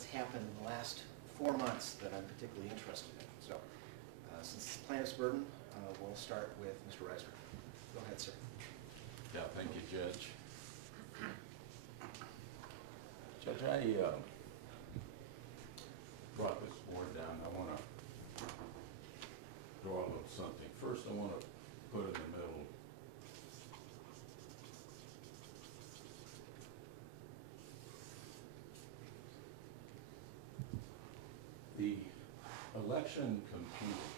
what's happened in the last 4 months that I'm particularly interested in. So, since plaintiff's burden, we'll start with Mr. Risner. Go ahead, sir. Yeah, thank you, Judge. Judge, I brought this board down. I want to draw a little something. First, I want to put in the middle the election computer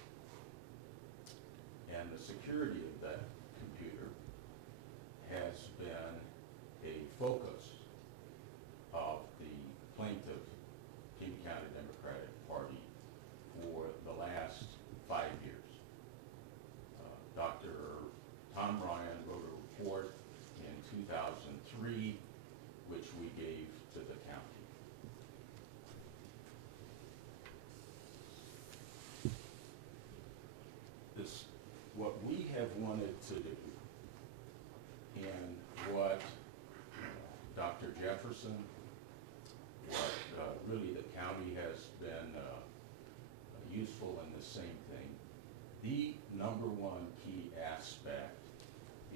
and the security of that computer has been a focus of the plaintiff Pima County Democratic Party for the last 5 years. Dr. Tom Ryan wrote a report in 2003, which we gave to the county. What we have wanted to do, and what Dr. Jefferson, what really the county has been useful in the same thing, the number one key aspect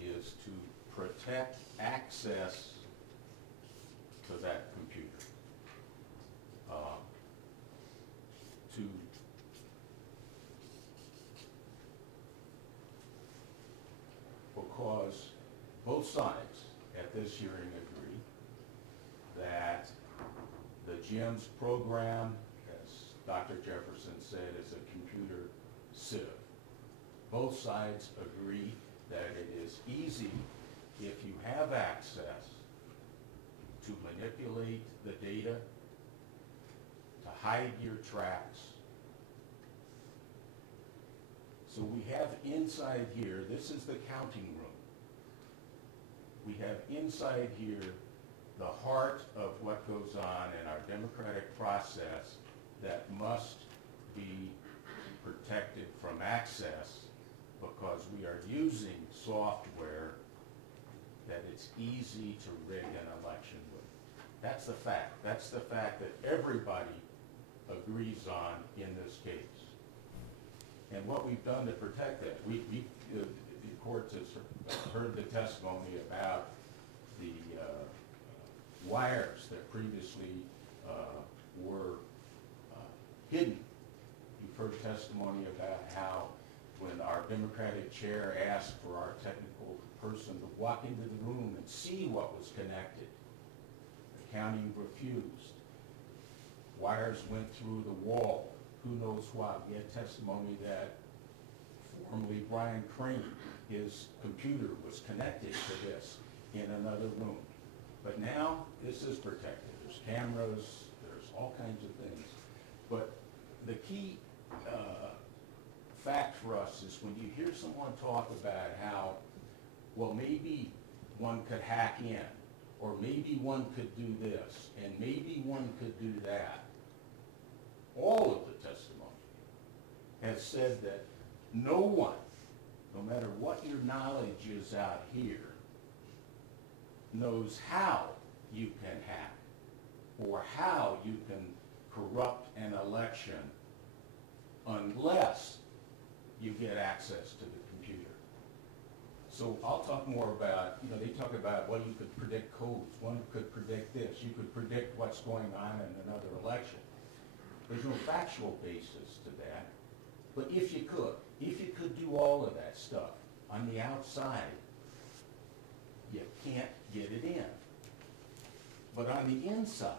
is to protect access to that computer. Because both sides at this hearing agree that the GEMS program, as Dr. Jefferson said, is a computer sieve. Both sides agree that it is easy, if you have access, to manipulate the data, to hide your tracks. So we have inside here, this is the counting room. We have inside here the heart of what goes on in our democratic process that must be protected from access because we are using software that it's easy to rig an election with. That's the fact. That's the fact that everybody agrees on in this case. And what we've done to protect that, the court has heard the testimony about the wires that previously were hidden. You've heard testimony about how when our Democratic chair asked for our technical person to walk into the room and see what was connected, the county refused. Wires went through the wall. Who knows what? We had testimony that formerly Brian Crane, his computer was connected to this in another room. But now this is protected. There's cameras, there's all kinds of things. But the key fact for us is when you hear someone talk about how, well, maybe one could hack in, or maybe one could do this, and maybe one could do that, all of the testimony has said that no one, no matter what your knowledge is out here, knows how you can hack or how you can corrupt an election unless you get access to the computer. So I'll talk more about, they talk about, well, you could predict codes. One could predict this. You could predict what's going on in another election. There's no factual basis to that. But if you could do all of that stuff on the outside, you can't get it in. But on the inside,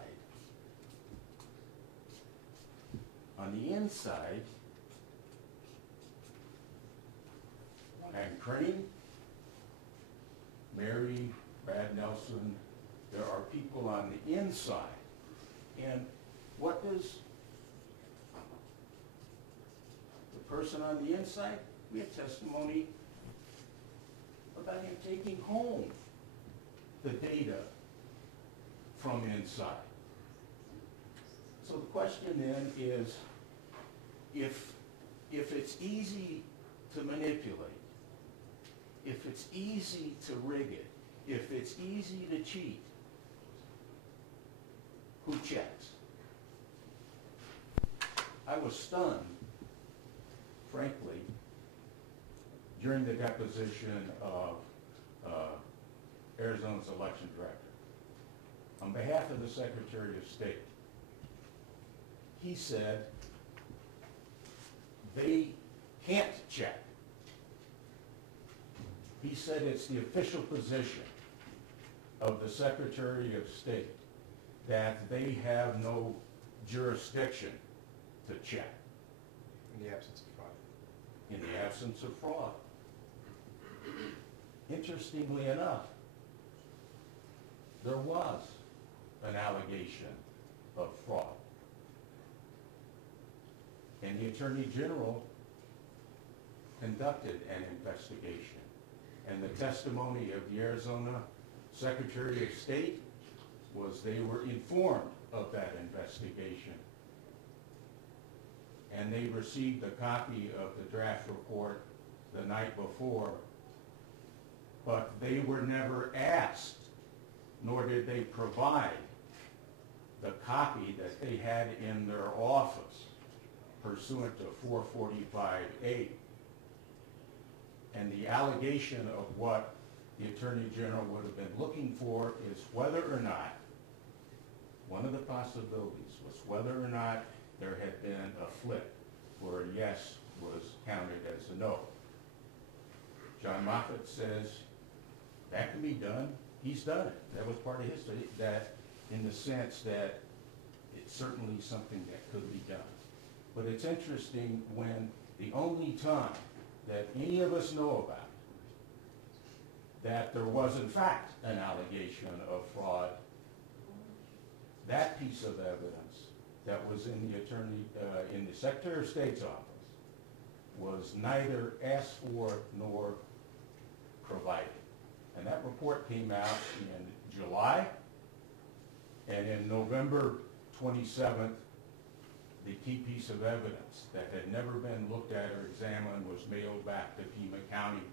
Brian Crane, Mary, Brad Nelson, there are people on the inside. And what does the person on the inside? We have testimony about him taking home the data from inside. So the question then is, if it's easy to manipulate, if it's easy to rig it, if it's easy to cheat, who checks? I was stunned, frankly, during the deposition of Arizona's election director. On behalf of the Secretary of State, he said they can't check. He said it's the official position of the Secretary of State that they have no jurisdiction to check In the absence of fraud. in the absence of fraud. Interestingly enough, there was an allegation of fraud. And the Attorney General conducted an investigation. And the testimony of the Arizona Secretary of State was they were informed of that investigation. And they received a copy of the draft report the night before, but they were never asked, nor did they provide the copy that they had in their office pursuant to 445A. And the allegation of what the Attorney General would have been looking for is whether or not, one of the possibilities was whether or not there had been a flip where a yes was counted as a no. John Moffitt says that can be done. He's done it. That was part of history, that in the sense that it's certainly something that could be done. But it's interesting when the only time that any of us know about that there was in fact an allegation of fraud, that piece of evidence that was in the Secretary of State's office was neither asked for nor provided. And that report came out in July, and in November 27th, the key piece of evidence that had never been looked at or examined was mailed back to Pima County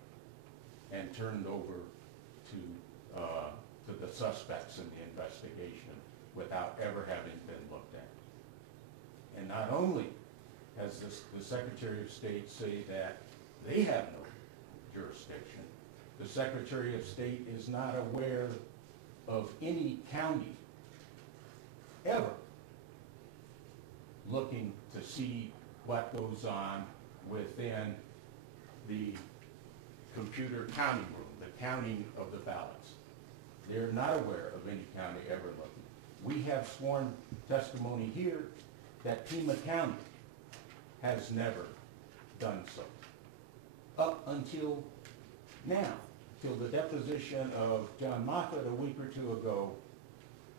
and turned over to the suspects in the investigation without ever having been looked at. And not only has the Secretary of State say that they have no jurisdiction, the Secretary of State is not aware of any county ever looking to see what goes on within the computer counting room, the counting of the ballots. They're not aware of any county ever looking. We have sworn testimony here that Pima County has never done so. Up until now, till the deposition of John Moffitt a week or two ago,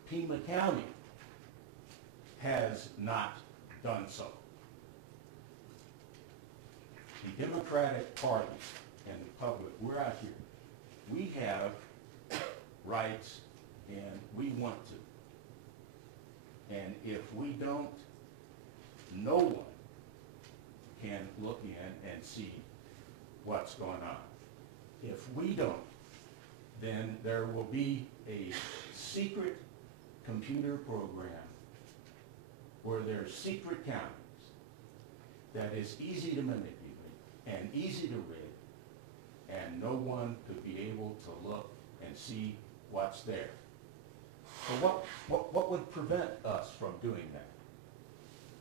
Pima County has not done so. The Democratic Party and the public, we're out here. We have rights and we want to. And if we don't, no one can look in and see what's going on. If we don't, then there will be a secret computer program where there's secret counties that is easy to manipulate and easy to rig, and no one could be able to look and see what's there. So what would prevent us from doing that?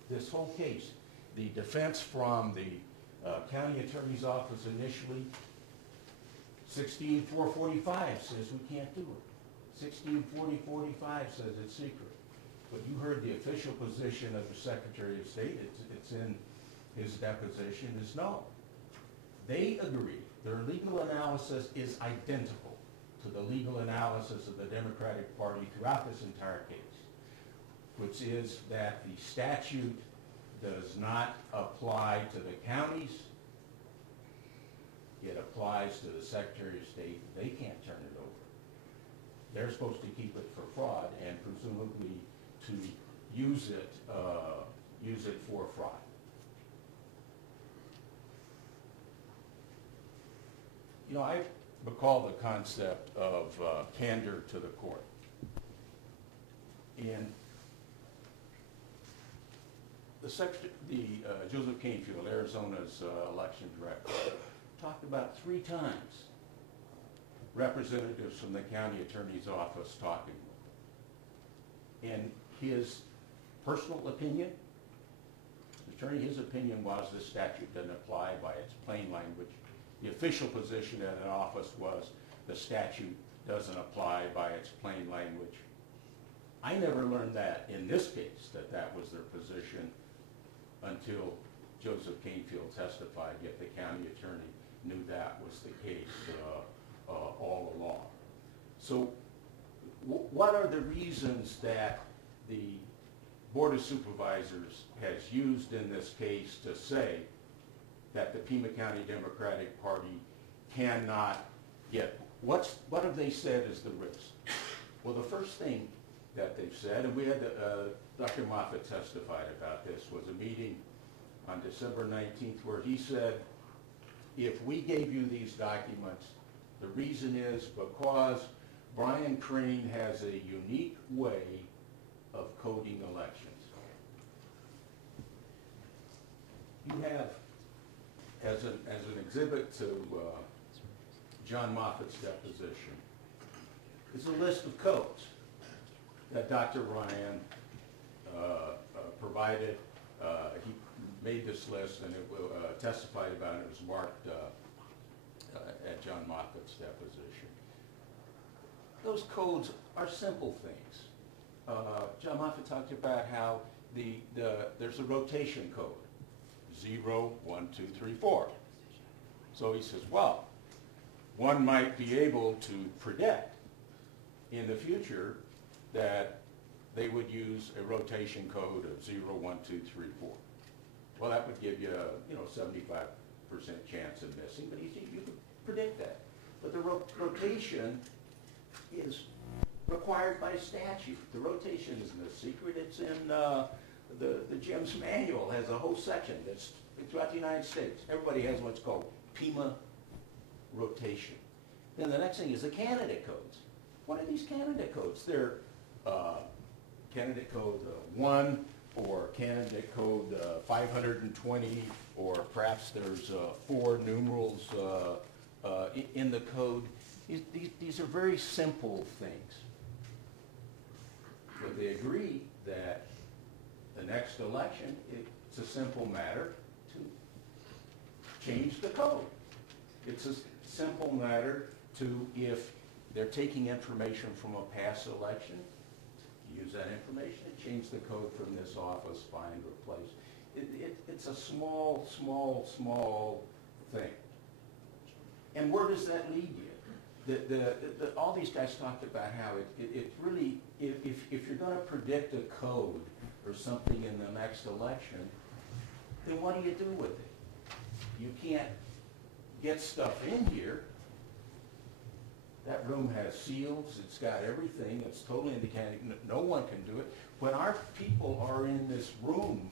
This whole case, the defense from the county attorney's office initially, 16445 says we can't do it. 16445 says it's secret. But you heard the official position of the Secretary of State, it's in his deposition, is no. They agree, their legal analysis is identical to the legal analysis of the Democratic Party throughout this entire case, which is that the statute does not apply to the counties. It applies to the Secretary of State. They can't turn it over. They're supposed to keep it for fraud and presumably to use it for fraud. You know, I recall the concept of candor to the court. And Joseph Canfield, Arizona's election director, talked about 3 times representatives from the county attorney's office talking with him. And his personal opinion, his opinion was this statute doesn't apply by its plain language. The official position at an office was the statute doesn't apply by its plain language. I never learned that in this case, that was their position until Joseph Canfield testified, yet the county attorney knew that was the case all along. So what are the reasons that the Board of Supervisors has used in this case to say that the Pima County Democratic Party cannot get, what have they said is the risk? Well, the first thing that they've said, and we had Dr. Moffitt testified about this, was a meeting on December 19th where he said, if we gave you these documents, the reason is because Brian Crane has a unique way of coding elections. You have, as an exhibit to John Moffitt's deposition, is a list of codes that Dr. Ryan provided. He made this list and it testified about it. It was marked at John Moffitt's deposition. Those codes are simple things. John Moffitt talked about how there's a rotation code, 0, 1, 2, 3, 4. So he says, well, one might be able to predict in the future that they would use a rotation code of 0, 1, 2, 3, 4. Well, that would give you a 75% chance of missing, but you could predict that. But the rotation is required by statute. The rotation isn't a secret. It's in the Jim's manual. Has a whole section that's throughout the United States. Everybody has what's called Pima rotation. Then the next thing is the candidate codes. What are these candidate codes? They're candidate code 1 or candidate code 520, or perhaps there's 4 numerals in the code. These are very simple things. But they agree that the next election, it's a simple matter to change the code. It's a simple matter to, if they're taking information from a past election, use that information and change the code from this office, find, replace. It's a small thing. And where does that lead you? All these guys talked about how it really, if you're going to predict a code or something in the next election, then what do you do with it? You can't get stuff in here. That room has seals, it's got everything, it's totally indicated, no one can do it. When our people are in this room,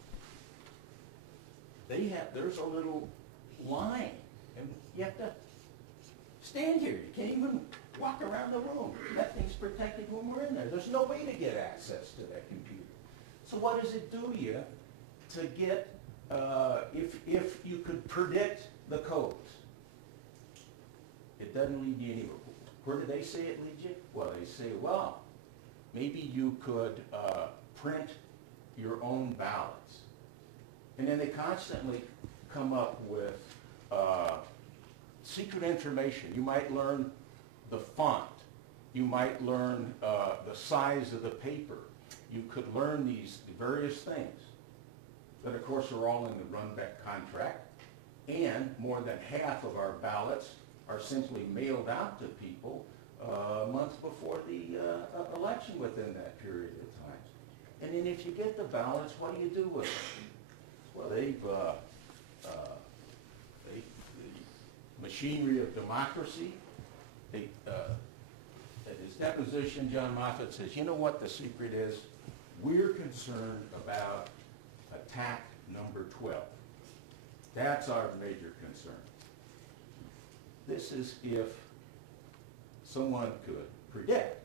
there's a little line, and you have to stand here. You can't even walk around the room. That thing's protected when we're in there. There's no way to get access to that computer. So what does it do you to get, if you could predict the codes? It doesn't lead you anywhere. Where do they say it leads you? Well, they say, well, maybe you could print your own ballots. And then they constantly come up with secret information. You might learn the font. You might learn the size of the paper. You could learn these various things that, of course, are all in the run-back contract. And more than half of our ballots are simply mailed out to people months before the election within that period of time. And then if you get the ballots, what do you do with them? Well, the machinery of democracy, at his deposition, John Moffitt says, you know what the secret is? We're concerned about attack number 12. That's our major concern. This is if someone could predict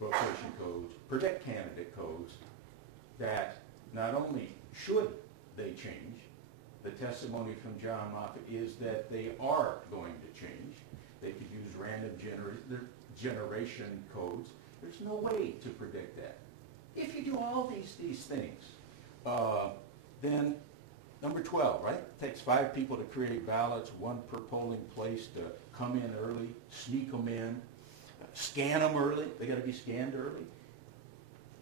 rotation codes, predict candidate codes, that not only should they change, the testimony from John Moffett is that they are going to change. They could use random generation codes. There's no way to predict that. If you do all these things, then number 12, right? It takes 5 people to create ballots, 1 per polling place to come in early, sneak them in, scan them early. They got to be scanned early.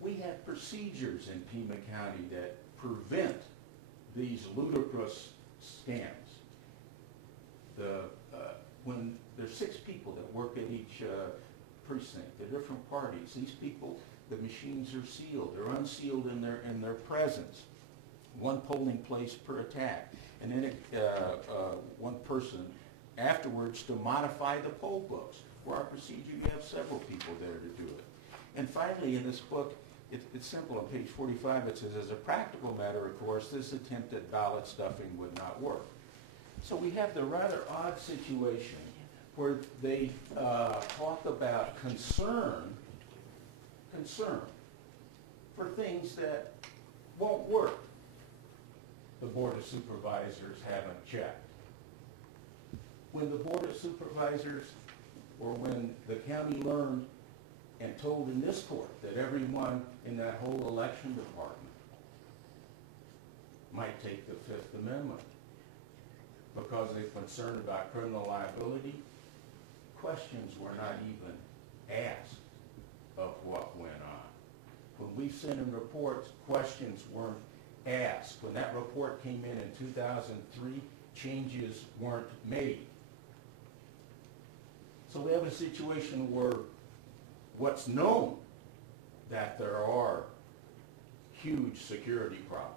We have procedures in Pima County that prevent these ludicrous scams. When there's 6 people that work at each precinct, the different parties, these people, the machines are sealed. They're unsealed in their presence. 1 polling place per attack, and then 1 person afterwards to modify the poll books. For our procedure, you have several people there to do it. And finally, in this book, it's simple. On page 45, it says, as a practical matter, of course, this attempt at ballot stuffing would not work. So we have the rather odd situation where they talk about concern for things that won't work. The Board of Supervisors haven't checked. When the Board of Supervisors, or when the county learned and told in this court that everyone in that whole election department might take the Fifth Amendment because they're concerned about criminal liability, questions were not even asked of what went on. When we sent in reports, questions weren't asked. When that report came in 2003, changes weren't made. So we have a situation where what's known that there are huge security problems.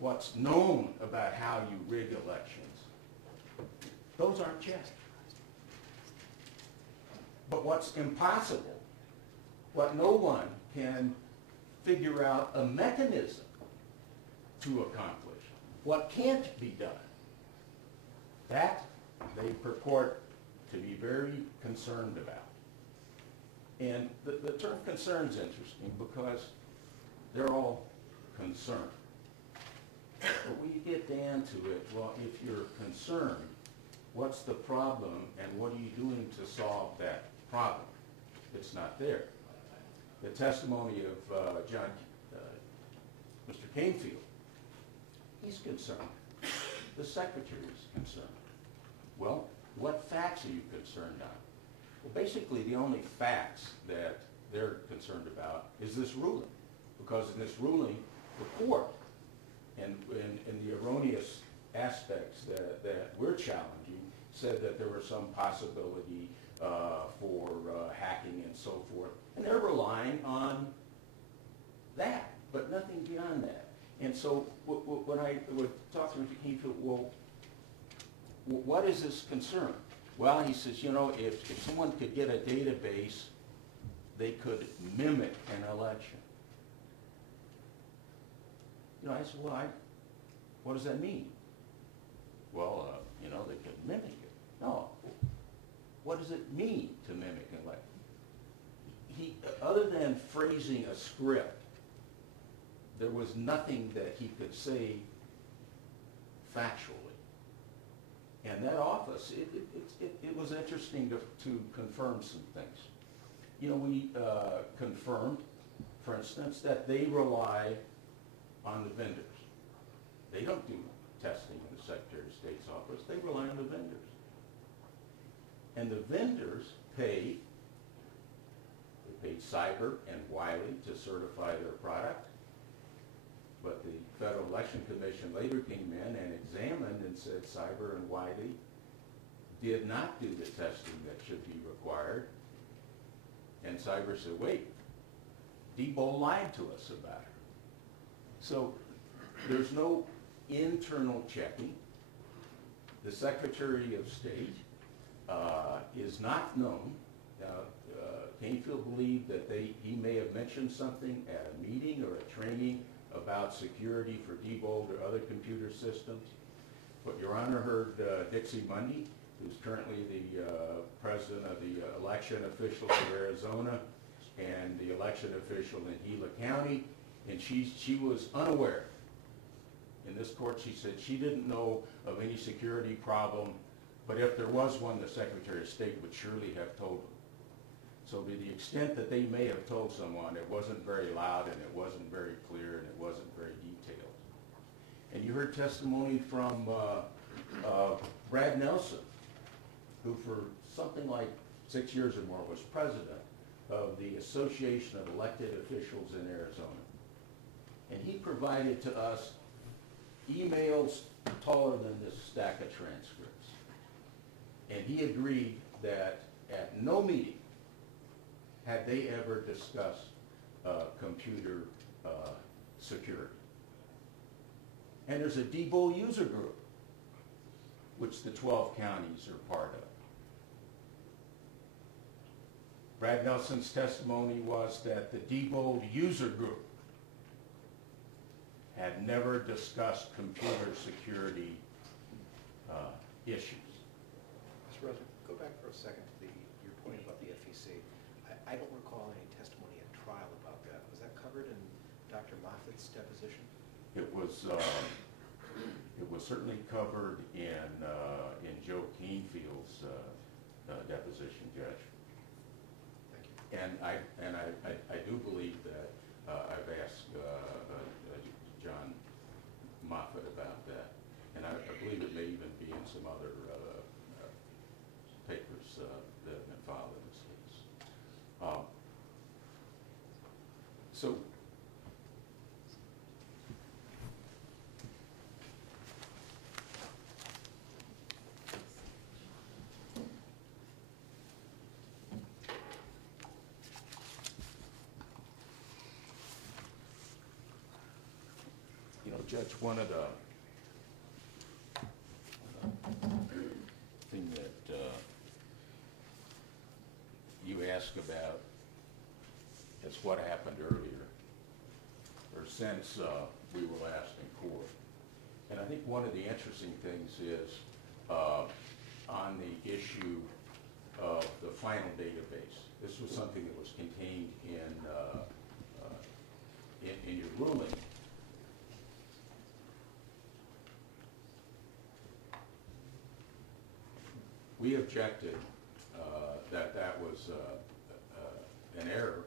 What's known about how you rig elections, those aren't checked. But what's impossible, what no one can figure out a mechanism to accomplish, what can't be done, that they purport to be very concerned about. And the term concern is interesting because they're all concerned. But when you get down to it, well, if you're concerned, what's the problem and what are you doing to solve that problem? It's not there. The testimony of Mr. Canfield, he's concerned. The secretary is concerned. Well, what facts are you concerned on? Well, basically the only facts that they're concerned about is this ruling. Because in this ruling, the court, and the erroneous aspects that we're challenging, said that there was some possibility for hacking and so forth. And they're relying on that, but nothing beyond that. And so when I would talk to Mr. Canfield, well, what is this concern? Well, he says, you know, if someone could get a database, they could mimic an election. You know, I said, well, what does that mean? Well, you know, they could mimic it. No. What does it mean to mimic an election? He, other than phrasing a script, there was nothing that he could say factually. And that office, it was interesting to confirm some things. You know, we confirmed, for instance, that they rely on the vendors. They don't do testing in the Secretary of State's office. They rely on the vendors. And the vendors paid Cyber and Wiley to certify their product. But the Federal Election Commission later came in and examined and said Cyber and Wiley did not do the testing that should be required. And Cyber said, wait, Debo lied to us about it. So there's no internal checking. The Secretary of State is not known. Canfield believed that he may have mentioned something at a meeting or a training about security for Diebold or other computer systems. But Your Honor heard Dixie Mundy, who's currently the president of the election officials of Arizona and the election official in Gila County. And she was unaware. In this court, she said she didn't know of any security problem, but if there was one, the Secretary of State would surely have told them. So to the extent that they may have told someone, it wasn't very loud and it wasn't very clear and it wasn't very detailed. And you heard testimony from Brad Nelson, who for something like 6 years or more was president of the Association of Elected Officials in Arizona. And he provided to us emails taller than this stack of transcripts. And he agreed that at no meeting had they ever discussed computer security. And there's a Diebold user group, which the 12 counties are part of. Brad Nelson's testimony was that the Diebold user group had never discussed computer security issues. Mr. Risner, go back for a second to your point about the FEC. I don't recall any testimony at trial about that. Was that covered in Dr. Moffitt's deposition? It was certainly covered in Joe Keenfield's deposition, Judge. Thank you. And I do believe that I've asked John Moffitt about that, and I believe it may even be in some other papers that have been filed in this case. So Judge, one of the thing that you asked about is what happened earlier, or since we were last in court. And I think one of the interesting things is on the issue of the final database. This was something that was contained in your ruling. We objected that was an error,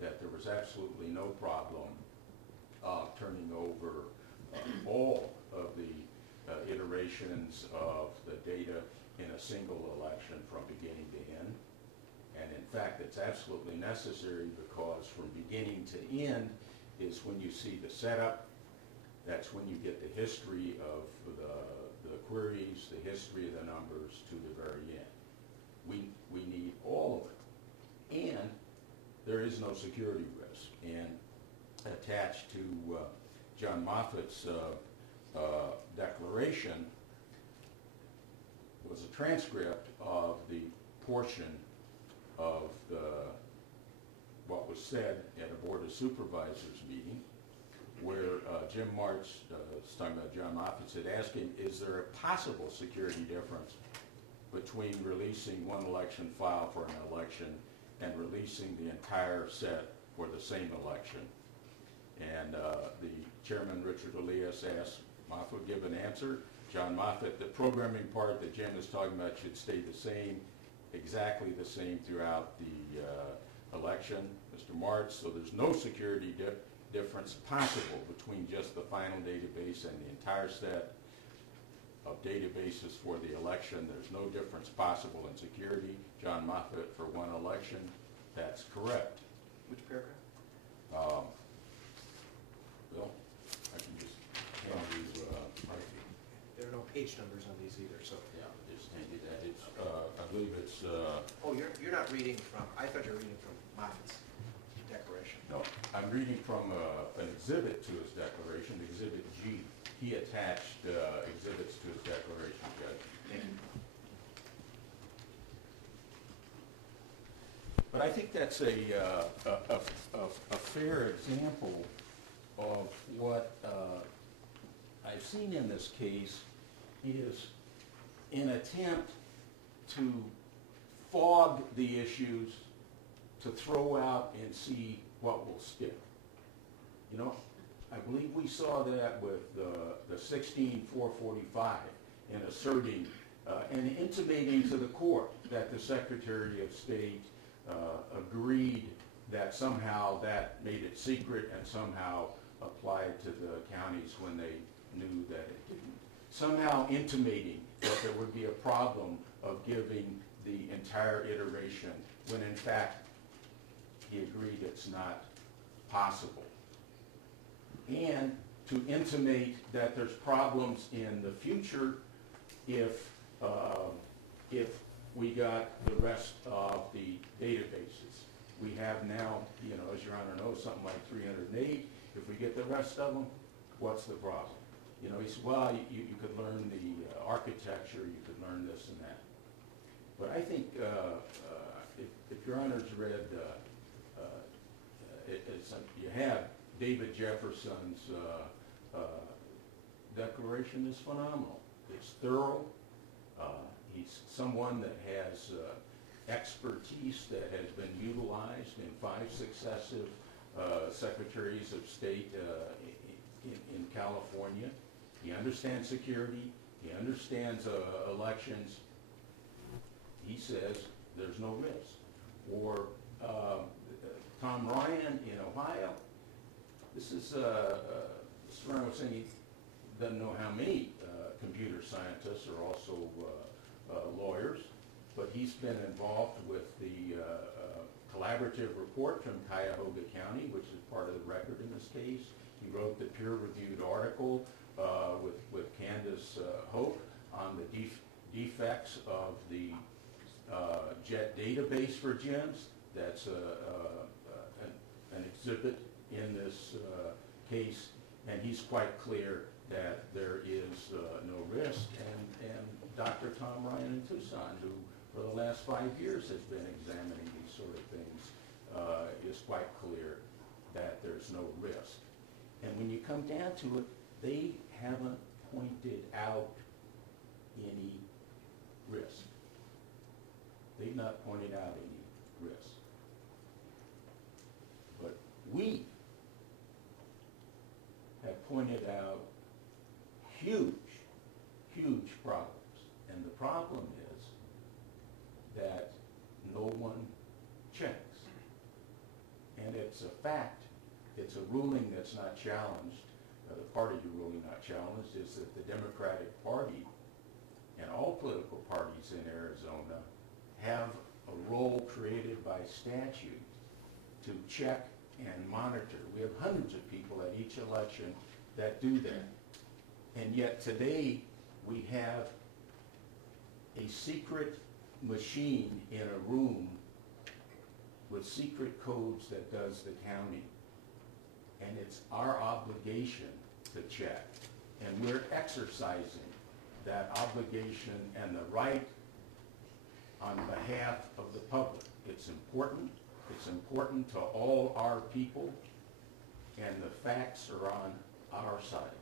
that there was absolutely no problem turning over all of the iterations of the data in a single election from beginning to end. And in fact, it's absolutely necessary, because from beginning to end is when you see the setup. That's when you get the history of the queries, the history of the numbers to the very end. We need all of it. And there is no security risk. And attached to John Moffitt's declaration was a transcript of the portion of what was said at a Board of Supervisors meeting, where Jim March, talking about John Moffitt, said, ask him, is there a possible security difference between releasing one election file for an election and releasing the entire set for the same election? And the chairman, Richard Elias, asked Moffitt to give an answer. John Moffitt, the programming part that Jim is talking about should stay the same, exactly the same throughout the election. Mr. March, so there's no security difference possible between just the final database and the entire set of databases for the election. There's no difference possible in security. John Moffitt, for one election, that's correct. Which paragraph? Bill, I can just hand you. There are no page numbers on these either, so. Yeah, just hand you that. It's, I believe it's. Oh, you're not reading from. I thought you were reading from Moffitt's declaration. No, I'm reading from an exhibit to his declaration, Exhibit G. He attached exhibits to his declaration, Judge. Thank you. But I think that's a fair example of what I've seen in this case is an attempt to fog the issues, to throw out and see what will stick. You know, I believe we saw that with the 16445 in asserting and intimating to the court that the Secretary of State agreed that somehow that made it secret and somehow applied to the counties when they knew that it didn't. Somehow intimating that there would be a problem of giving the entire iteration when in fact he agreed it's not possible. And to intimate that there's problems in the future if we got the rest of the databases. We have now, you know, as Your Honor knows, something like 308. If we get the rest of them, what's the problem? You know, he said, well, you could learn the architecture, you could learn this and that. But I think if Your Honor's read, you have David Jefferson's declaration is phenomenal. It's thorough. He's someone that has expertise that has been utilized in 5 successive secretaries of state in California. He understands security. He understands elections. He says there's no risk. Or Tom Ryan in Ohio. This is what I was saying. He doesn't know how many computer scientists are also lawyers, but he's been involved with the collaborative report from Cuyahoga County, which is part of the record in this case. He wrote the peer-reviewed article with Candace Hope on the defects of the JET database for gyms. That's an exhibit in this case, and he's quite clear that there is no risk. And Dr. Tom Ryan in Tucson, who for the last 5 years has been examining these sort of things, is quite clear that there's no risk. And when you come down to it, they haven't pointed out any risk. They've not pointed out any risk. But we have pointed out huge, huge problems. And the problem is that no one checks. And it's a fact. It's a ruling that's not challenged. The part of the ruling not challenged is that the Democratic Party and all political parties in Arizona have a role created by statute to check and monitor. We have hundreds of people at each election that do that. And yet today we have a secret machine in a room with secret codes that does the counting. And it's our obligation to check. And we're exercising that obligation and the right on behalf of the public. It's important. It's important to all our people, and the facts are on our side.